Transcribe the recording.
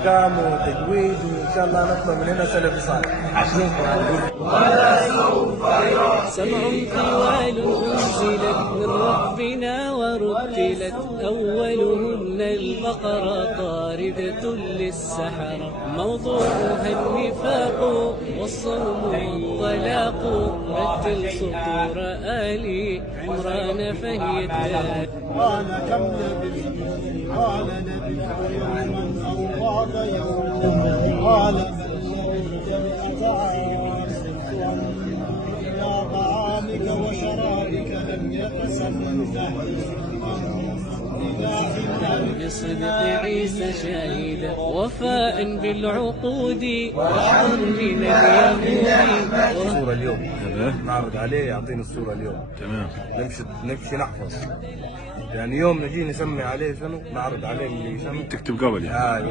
احكام وتجويد، وان شاء الله نطلع من هنا سلفي صالح. عشان سمع طوال أنزلت من ربنا ورتلت، أولهن البقرة طاردة للسحرة، موضوعها النفاق والصوم والطلاق، رتل سطور آل عمران فهي التالي. قال كم لبثت؟ قال لبثت يوما أو بعض يوم، قال لبثت 100 عام، إلى طعامك وشرابك لم يتسنه بصدق عيسى شاهدا، وفاء بالعقود وحرم اليهود. الصورة اليوم نعرض عليه يعطيني الصورة اليوم. تمام. نمشي نحفظ، يعني يوم نجي نسمي عليه شنو نعرض عليه اللي شنو تكتب قبل يعني.